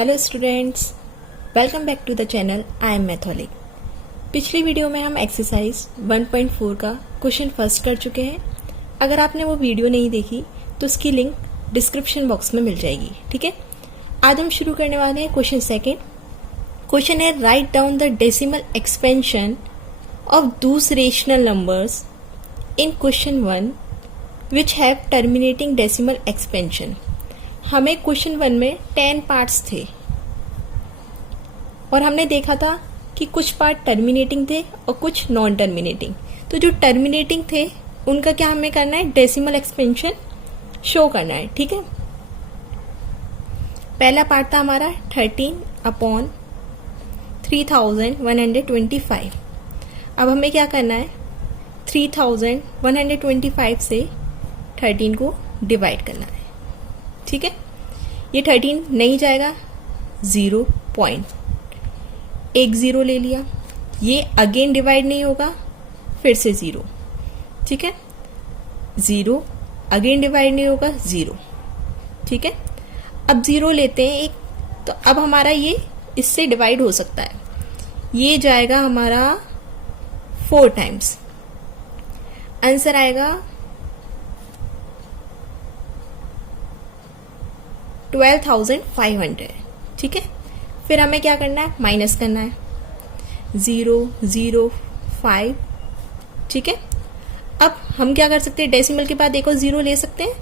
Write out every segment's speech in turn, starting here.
Hello students, welcome back to the channel. I am Matholic. पिछली video में हम exercise 1.4 का क्वेश्चन फर्स्ट कर चुके हैं। अगर आपने वो वीडियो नहीं देखी तो उसकी लिंक डिस्क्रिप्शन बॉक्स में मिल जाएगी। ठीक है, आज हम शुरू करने वाले हैं क्वेश्चन सेकेंड। क्वेश्चन है write down the decimal expansion of those rational numbers in question 1 which have terminating decimal expansion. हमें क्वेश्चन 1 में 10 पार्ट्स थे और हमने देखा था कि कुछ पार्ट टर्मिनेटिंग थे और कुछ नॉन टर्मिनेटिंग। तो जो टर्मिनेटिंग थे उनका क्या हमें करना है, डेसिमल एक्सपेंशन शो करना है। ठीक है, पहला पार्ट था हमारा 13/3125। अब हमें क्या करना है, 3125 से 13 को डिवाइड करना है। ठीक है, ये 13 नहीं जाएगा, 0 पॉइंट, एक 0 ले लिया। ये अगेन डिवाइड नहीं होगा, फिर से 0। ठीक है, 0 अगेन डिवाइड नहीं होगा, 0। ठीक है, अब 0 लेते हैं एक, तो अब हमारा ये इससे डिवाइड हो सकता है। ये जाएगा हमारा 4 टाइम्स, आंसर आएगा 12,500। ठीक है, फिर हमें क्या करना है, माइनस करना है, 0 0 5। ठीक है, अब हम क्या कर सकते हैं, डेसिमल के बाद एक और 0 ले सकते हैं।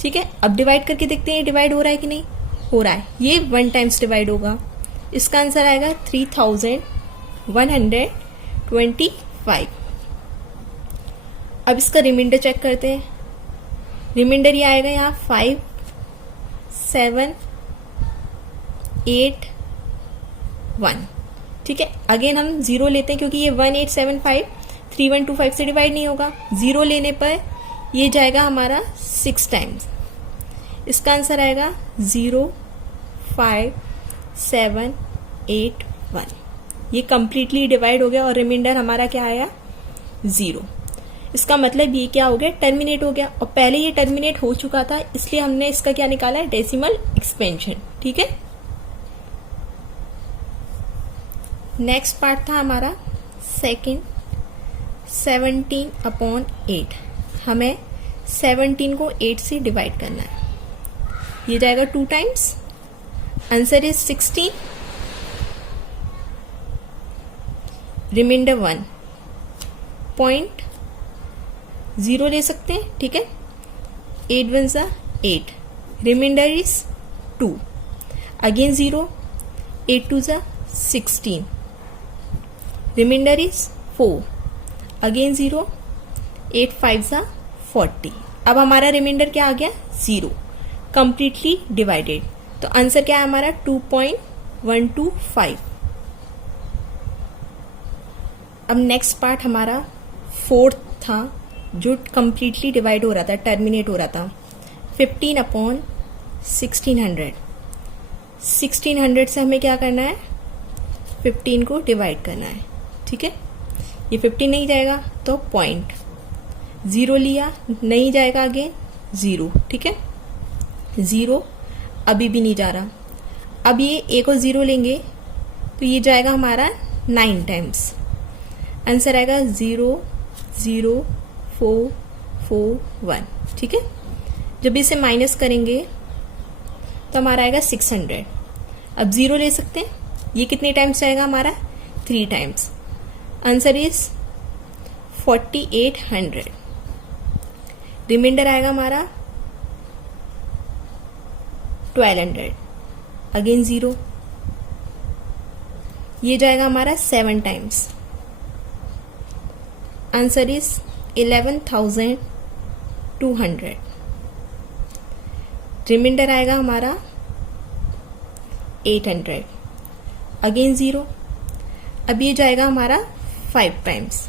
ठीक है, अब डिवाइड करके देखते हैं डिवाइड हो रहा है कि नहीं हो रहा है। ये 1 टाइम्स डिवाइड होगा, इसका आंसर आएगा 3,125। अब इसका रिमाइंडर चेक करते हैं। रिमाइंडर ये आएगा यहाँ 5 7 8 1। ठीक है, अगेन हम 0 लेते हैं क्योंकि ये 1875 3125 से डिवाइड नहीं होगा। 0 लेने पर ये जाएगा हमारा 6 टाइम्स, इसका आंसर आएगा 0 5 7 8 1। ये कंप्लीटली डिवाइड हो गया और रिमाइंडर हमारा क्या आया, 0। इसका मतलब ये क्या हो गया, टर्मिनेट हो गया, और पहले ये टर्मिनेट हो चुका था, इसलिए हमने इसका क्या निकाला है, डेसिमल एक्सपेंशन। ठीक है, नेक्स्ट पार्ट था हमारा सेकंड, 17/8। हमें 17 को 8 से डिवाइड करना है। ये जाएगा 2 times, answer is 16। Reminder 1 point 0 ले सकते हैं। ठीक है, 8 1 सा 8, रिमाइंडर इज 2, अगेन 0, 8 2 सा 16, रिमाइंडर इज 4, अगेन 0, 8 5 सा 40। अब हमारा रिमाइंडर क्या आ गया, 0, कंप्लीटली डिवाइडेड। तो आंसर क्या है हमारा, 2.125। अब नेक्स्ट पार्ट हमारा 4th था जो कंप्लीटली डिवाइड हो रहा था, टर्मिनेट हो रहा था। 15/1600। 1600 से हमें क्या करना है, 15 को डिवाइड करना है। ठीक है, ये 15 नहीं जाएगा तो पॉइंट, 0 लिया नहीं जाएगा, अगेन 0। ठीक है, 0 अभी भी नहीं जा रहा। अब ये एक और 0 लेंगे तो ये जाएगा हमारा 9 टाइम्स, आंसर आएगा 0 0 4 4 1। ठीक है, जब इसे माइनस करेंगे तो हमारा आएगा 600। अब 0 ले सकते हैं, ये कितने टाइम्स जाएगा हमारा, 3 टाइम्स, आंसर इज 4800। रिमाइंडर आएगा हमारा 1200, अगेन 0, ये जाएगा हमारा 7 टाइम्स, आंसर इज 11,200। रिमाइंडर आएगा हमारा 800, अगेन 0। अब ये जाएगा हमारा 5 टाइम्स।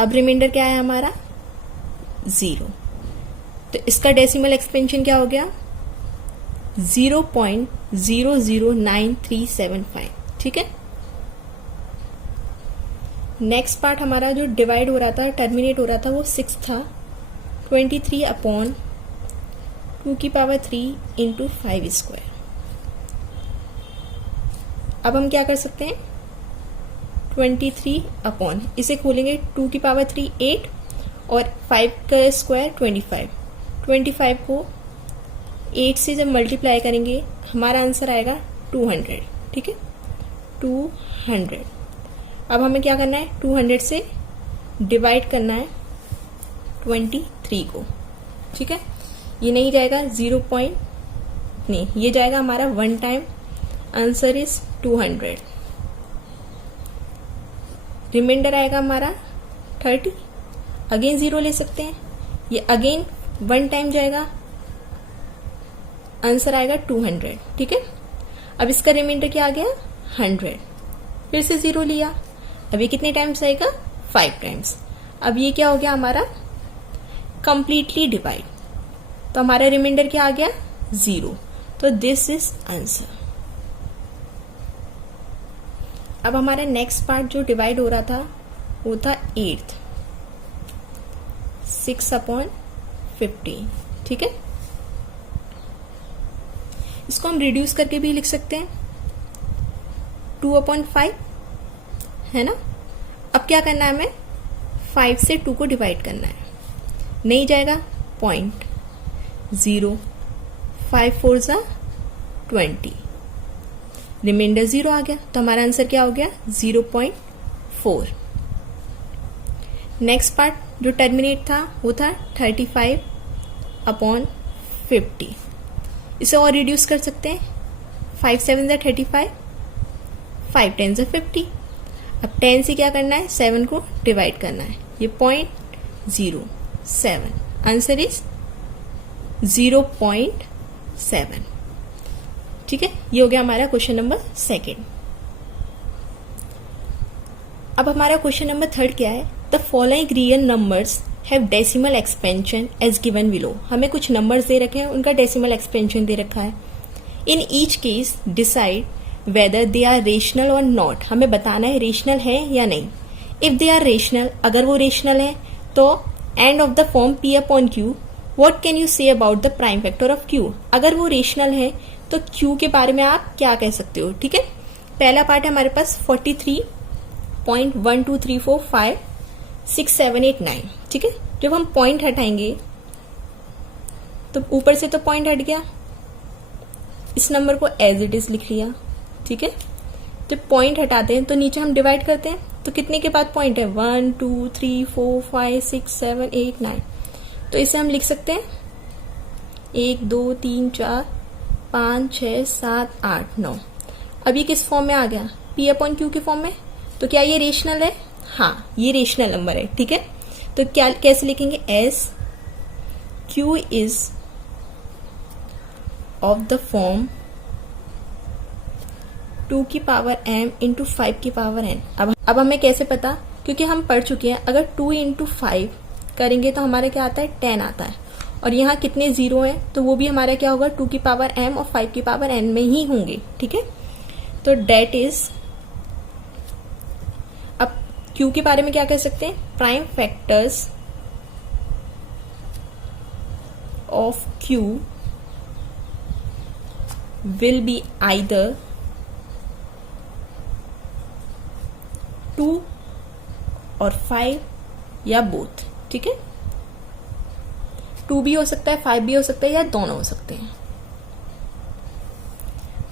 अब रिमाइंडर क्या है हमारा, 0। तो इसका डेसिमल एक्सपेंशन क्या हो गया, 0.009375। ठीक है, नेक्स्ट पार्ट हमारा जो डिवाइड हो रहा था, टर्मिनेट हो रहा था, वो 6 था। 23/12 2 की पावर 3 इंटू 5 स्क्वायर। अब हम क्या कर सकते हैं, 23 अपॉन, इसे खोलेंगे 2 की पावर 3 8 और 5 का स्क्वायर 25। 25 को 8 से जब मल्टीप्लाई करेंगे हमारा आंसर आएगा 200। ठीक है, 200। अब हमें क्या करना है, 200 से डिवाइड करना है 23 को। ठीक है, ये नहीं जाएगा 0 पॉइंट, नहीं ये जाएगा हमारा 1 टाइम, आंसर इज 200। रिमाइंडर आएगा हमारा 30, अगेन 0 ले सकते हैं, ये अगेन 1 टाइम जाएगा, आंसर आएगा 200। ठीक है, अब इसका रिमाइंडर क्या आ गया 100, फिर से 0 लिया, अब ये कितने टाइम्स आएगा 5 टाइम्स। अब ये क्या हो गया हमारा कंप्लीटली डिवाइड, तो हमारा रिमाइंडर क्या आ गया 0, तो दिस इज आंसर। अब हमारा नेक्स्ट पार्ट जो डिवाइड हो रहा था वो था 8th, 6 अपॉन 15। ठीक है, इसको हम रिड्यूस करके भी लिख सकते हैं 2 अपॉन 5, है ना। अब क्या करना है, हमें 5 से 2 को डिवाइड करना है, नहीं जाएगा 0.0, 5 4 जा 20, रिमाइंडर 0 आ गया, तो हमारा आंसर क्या हो गया 0.4। नेक्स्ट पार्ट जो टर्मिनेट था वो था 35 अपॉन 50, इसे और रिड्यूस कर सकते हैं, 5 7 जा 35, 5 10 जा 50। अब 10 से क्या करना है, 7 को डिवाइड करना है, ये 0.07, आंसर इज 0.7। ठीक है, ये हो गया हमारा क्वेश्चन नंबर 2। अब हमारा क्वेश्चन नंबर 3 क्या है, the following real numbers have decimal expansion as given below. हमें कुछ नंबर्स दे रखे हैं, उनका डेसिमल एक्सपेंशन दे रखा है। In each case decide whether they are rational और नॉट, हमें बताना है रेशनल है या नहीं। इफ दे आर रेशनल, अगर वो रेशनल है तो end of the form P upon Q, what can you say about the prime factor of Q। अगर वो रेशनल है तो Q के बारे में आप क्या कह सकते हो। ठीक है, पहला पार्ट है हमारे पास 43.123456789। ठीक है, जब हम पॉइंट हटाएंगे तो ऊपर से तो पॉइंट हट गया, इस नंबर को एज इट इज लिख लिया। ठीक है, जब पॉइंट हटाते हैं तो नीचे हम डिवाइड करते हैं, तो कितने के बाद पॉइंट है 1 2 3 4 5 6 7 8 9, तो इसे हम लिख सकते हैं 1 2 3 4 5 6 7 8 9। अब ये किस फॉर्म में आ गया, P अपॉन Q के फॉर्म में, तो क्या ये रेशनल है, हाँ ये रेशनल नंबर है। ठीक है, तो क्या कैसे लिखेंगे, S Q is of the form 2 की पावर m इंटू 5 की पावर n। अब हमें कैसे पता, क्योंकि हम पढ़ चुके हैं, अगर 2 इंटू 5 करेंगे तो हमारा क्या आता है 10 आता है, और यहाँ कितने 0 हैं तो वो भी हमारा क्या होगा 2 की पावर m और 5 की पावर n में ही होंगे। ठीक है, तो डेट इज, अब Q के बारे में क्या कह सकते हैं, prime factors of Q will be either 2 और 5 या बोथ। ठीक है, 2 भी हो सकता है, 5 भी हो सकता है, या दोनों हो सकते हैं।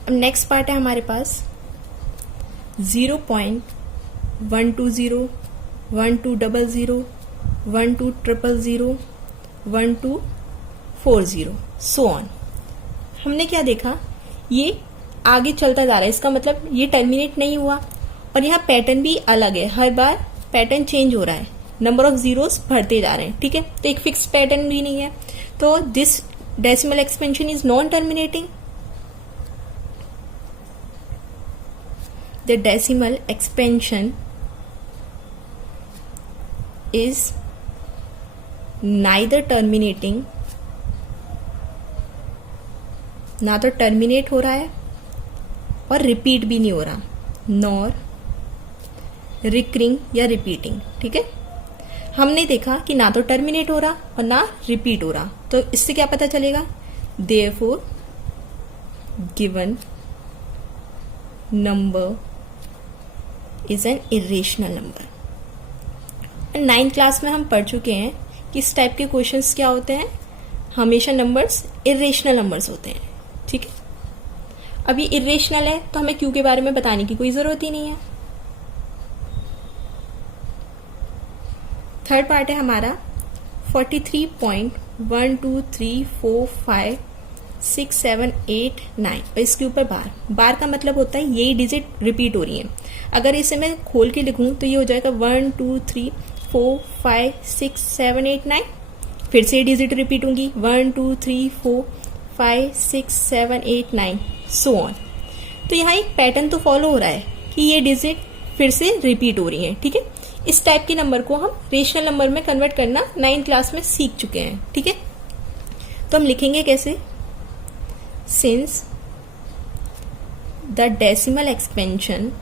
अब नेक्स्ट पार्ट है हमारे पास 0.120 1200 1200 1240 सो ऑन। हमने क्या देखा, ये आगे चलता जा रहा है, इसका मतलब ये टर्मिनेट नहीं हुआ, और यहाँ पैटर्न भी अलग है, हर बार पैटर्न चेंज हो रहा है, नंबर ऑफ जीरोस बढ़ते जा रहे हैं। ठीक है, तो एक फिक्स पैटर्न भी नहीं है, तो this decimal expansion is non terminating. The decimal expansion is neither terminating, ना तो टर्मिनेट हो रहा है और रिपीट भी नहीं हो रहा, नॉर रिकरिंग या रिपीटिंग। ठीक है, हमने देखा कि ना तो टर्मिनेट हो रहा और ना रिपीट हो रहा, तो इससे क्या पता चलेगा, therefore given number is an irrational number. 9th class में हम पढ़ चुके हैं कि इस टाइप के क्वेश्चंस क्या होते हैं, हमेशा नंबर्स इरेशनल नंबर्स होते हैं। ठीक है, अब ये इरेशनल है तो हमें क्यू के बारे में बताने की कोई जरूरत ही नहीं है। थर्ड पार्ट है हमारा 43.123456789 और इसके ऊपर बार। बार का मतलब होता है यही डिजिट रिपीट हो रही है। अगर इसे मैं खोल के लिखूं तो ये हो जाएगा 1 2 3 4 5 6 7 8 9। फिर से डिजिट रिपीट होंगी 1 2 3 4 5 6 7 8 9 सो ऑन। तो यहाँ एक पैटर्न तो फॉलो हो रहा है कि ये डिजिट फिर से रिपीट हो रही है। ठीक है, इस टाइप के नंबर को हम रेशनल नंबर में कन्वर्ट करना 9th क्लास में सीख चुके हैं। ठीक है, तो हम लिखेंगे कैसे, since the decimal expansion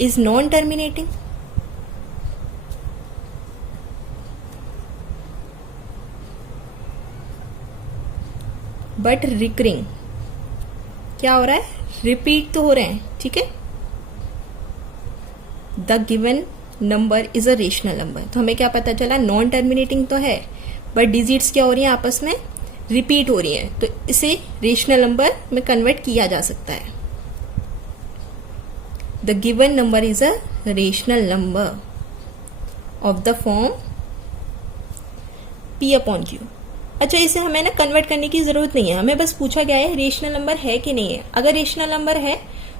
is non terminating but recurring. क्या हो रहा है, रिपीट तो हो रहे हैं। ठीक है, the given number is a rational number. तो हमें क्या पता चला, नॉन टर्मिनेटिंग तो है बट डिजिट्स क्या हो रही हैं, आपस में रिपीट हो रही हैं, तो इसे रेशनल नंबर में कन्वर्ट किया जा सकता है। The given number is a rational number of the form P upon Q। अच्छा, इसे हमें ना कन्वर्ट करने की जरूरत नहीं है, हमें बस पूछा गया है रेशनल नंबर है कि नहीं है। अगर रेशनल नंबर है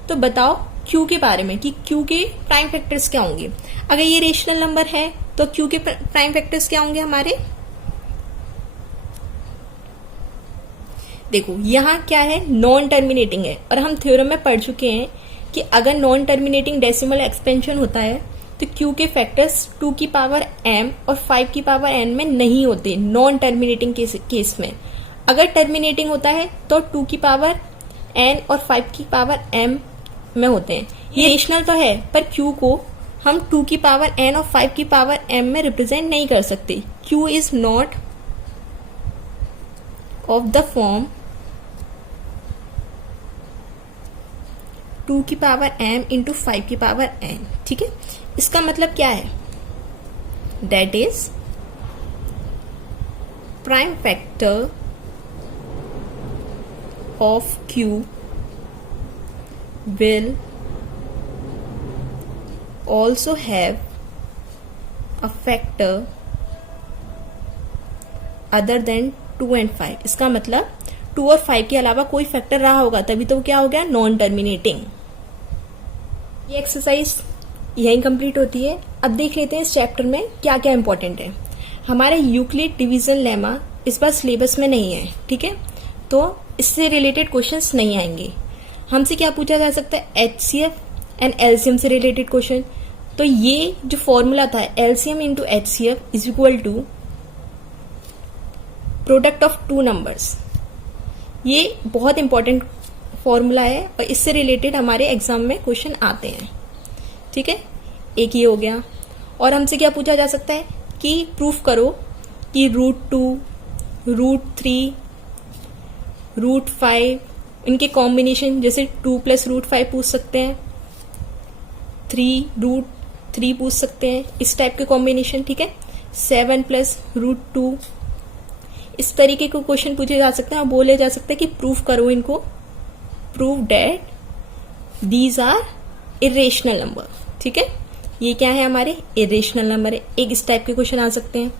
तो बताओ Q के बारे में कि Q के प्राइम फैक्टर्स क्या होंगे। अगर ये रेशनल नंबर है तो Q के प्राइम फैक्टर्स क्या होंगे हमारे। देखो यहाँ क्या है, नॉन टर्मिनेटिंग है और हम थ्योरम में पढ़ चुके हैं कि अगर नॉन टर्मिनेटिंग डेसिमल एक्सपेंशन होता है तो Q के फैक्टर्स 2 की पावर m और 5 की पावर n में नहीं होते नॉन टर्मिनेटिंग केस में। अगर टर्मिनेटिंग होता है तो 2 की पावर n और 5 की पावर m में होते हैं। ये रेशनल तो है पर Q को हम 2 की पावर n और 5 की पावर m में रिप्रेजेंट नहीं कर सकते। Q is not of the form 2 की पावर m इंटू 5 की पावर n। ठीक है, इसका मतलब क्या है, that is prime factor of Q will also have a factor other than 2 and 5। इसका मतलब 2 और 5 के अलावा कोई फैक्टर रहा होगा तभी तो क्या हो गया, नॉन टर्मिनेटिंग। ये एक्सरसाइज यहीं कंप्लीट होती है। अब देख लेते हैं इस चैप्टर में क्या क्या इंपॉर्टेंट है। हमारे यूक्लिड डिवीजन लेमा इस बार सिलेबस में नहीं है। ठीक है, तो इससे रिलेटेड क्वेश्चंस नहीं आएंगे। हमसे क्या पूछा जा सकता है, HCF एंड LCM से रिलेटेड क्वेश्चन। तो ये जो फॉर्मूला था LCM into HCF is equal to product of 2 numbers, ये बहुत इंपॉर्टेंट फॉर्मूला है और इससे रिलेटेड हमारे एग्जाम में क्वेश्चन आते हैं। ठीक है, एक ये हो गया। और हमसे क्या पूछा जा सकता है कि प्रूफ करो कि √2, √3, √5 इनके कॉम्बिनेशन, जैसे 2 + √5 पूछ सकते हैं, 3√3 पूछ सकते हैं, इस टाइप के कॉम्बिनेशन। ठीक है, 7 + √2 इस तरीके के क्वेश्चन पूछे जा सकते हैं और बोले जा सकते हैं कि प्रूफ करो इनको, prove that these are irrational number. ठीक है, ये क्या है, हमारे इरेशनल नंबर है। एक इस टाइप के क्वेश्चन आ सकते हैं।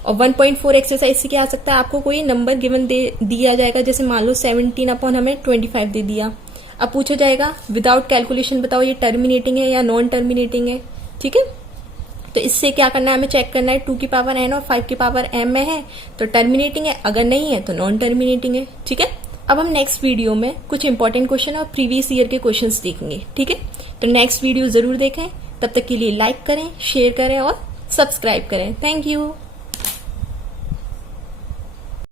और 1.4 एक्सरसाइज से क्या आ सकता है, आपको कोई नंबर गिवन दिया जाएगा, जैसे मान लो 17 अपॉन हमें 25 दे दिया। अब पूछा जाएगा विदाउट कैलकुलेशन बताओ ये टर्मिनेटिंग है या नॉन टर्मिनेटिंग है। ठीक है, तो इससे क्या करना है, हमें चेक करना है 2 की पावर n और 5 की पावर m में है तो टर्मिनेटिंग है, अगर नहीं है तो नॉन टर्मिनेटिंग है। ठीक है, अब हम नेक्स्ट वीडियो में कुछ इंपॉर्टेंट क्वेश्चन और प्रीवियस ईयर के क्वेश्चंस देखेंगे। ठीक है, तो नेक्स्ट वीडियो जरूर देखें। तब तक के लिए लाइक करें, शेयर करें और सब्सक्राइब करें। Thank you.